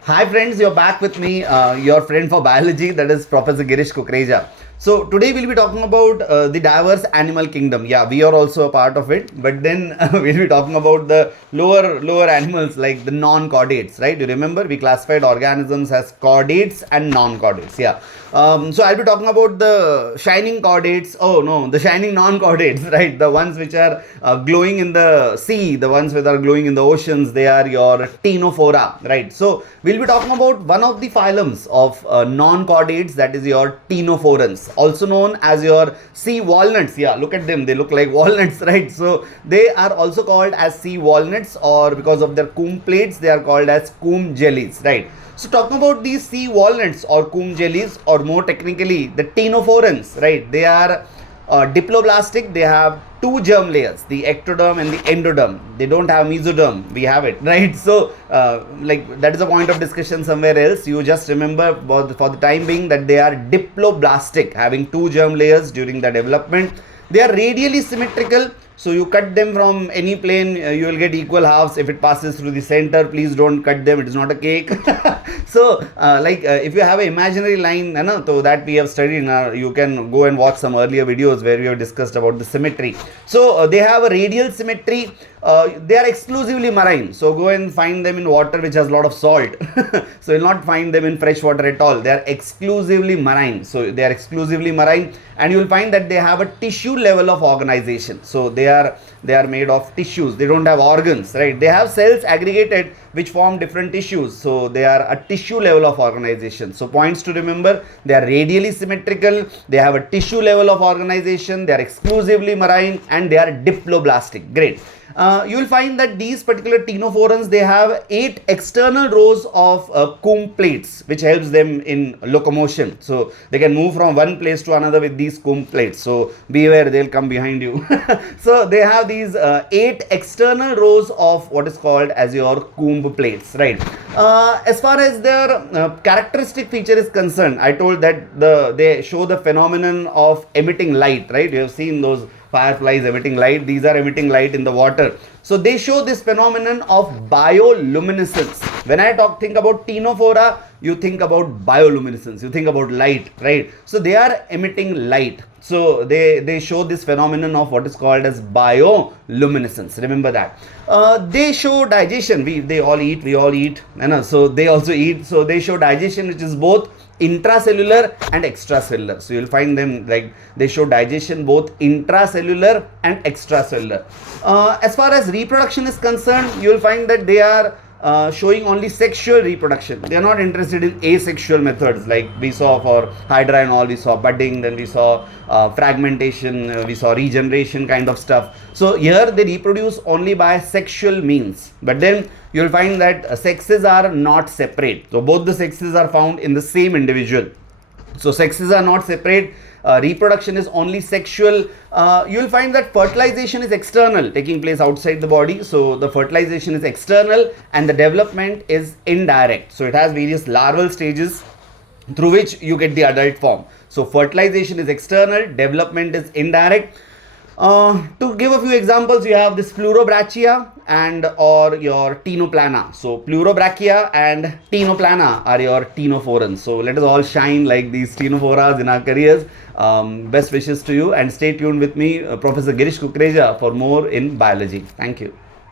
Hi friends, you're back with me, your friend for biology, that is Professor Kukreja. So today we'll be talking about the diverse animal kingdom. Yeah, we are also a part of it, but then we'll be talking about the lower animals like the non-chordates, right? You remember we classified organisms as chordates and non-chordates. Yeah. So I'll be talking about the shining chordates. Oh no, the shining non-chordates, right? The ones which are glowing in the sea, the ones which are glowing in the oceans. They are your Ctenophora, right? So we'll be talking about one of the phylums of non-chordates, that is your Ctenophorans, also known as your sea walnuts. Yeah, look at them; they look like walnuts, right? So they are also called as sea walnuts, or because of their comb plates, they are called as comb jellies, right? So talking about these sea walnuts or comb jellies, or more technically the Ctenophorans, right? They are diploblastic. They have two germ layers, the ectoderm and the endoderm. They don't have mesoderm. We have it, right? So like that is a point of discussion somewhere else. You just remember for the time being that they are diploblastic, having two germ layers during the development. They are radially symmetrical. So you cut them from any plane, you will get equal halves. If it passes through the center, please don't cut them. It is not a cake. So if you have an imaginary line, so that we have studied, you can go and watch some earlier videos where we have discussed about the symmetry. So they have a radial symmetry. They are exclusively marine. So go and find them in water which has a lot of salt. So you'll not find them in fresh water at all. They are exclusively marine. So they are exclusively marine, and you will find that they have a tissue level of organization. So they are made of tissues. They don't have organs, right? They have cells aggregated which form different tissues. So they are a tissue level of organization. So points to remember: they are radially symmetrical, they have a tissue level of organization, they are exclusively marine, and they are diploblastic. Great. You will find that these particular Ctenophorans, they have 8 external rows of comb plates which helps them in locomotion. So they can move from one place to another with these comb plates. So beware, they'll come behind you. So they have these 8 external rows of what is called as your comb plates, right? As far as their characteristic feature is concerned, I told that they show the phenomenon of emitting light, right? You have seen those fireflies emitting light. These are emitting light in the water. So they show this phenomenon of bioluminescence. When I think about Ctenophora, you think about bioluminescence, you think about light, right? So they are emitting light. So they show this phenomenon of what is called as bioluminescence. Remember that. They show digestion. They all eat, we all eat, so they also eat. So they show digestion which is both intracellular and extracellular. So you'll find them like they show digestion both intracellular and extracellular. As far as reproduction is concerned, you'll find that they are showing only sexual reproduction. They are not interested in asexual methods like we saw for Hydra and all. We saw budding, then we saw fragmentation, we saw regeneration kind of stuff. So here they reproduce only by sexual means. But then you'll find that sexes are not separate. So both the sexes are found in the same individual. So sexes are not separate. Reproduction is only sexual. You'll find that fertilization is external, taking place outside the body. So the fertilization is external and the development is indirect. So it has various larval stages through which you get the adult form. So fertilization is external, development is indirect. To give a few examples, you have this Pleurobrachia and or your Ctenoplana. So Pleurobrachia and Ctenoplana are your Ctenophorans. So let us all shine like these Ctenophoras in our careers. Best wishes to you, and stay tuned with me, Professor Kukreja, for more in biology. Thank you.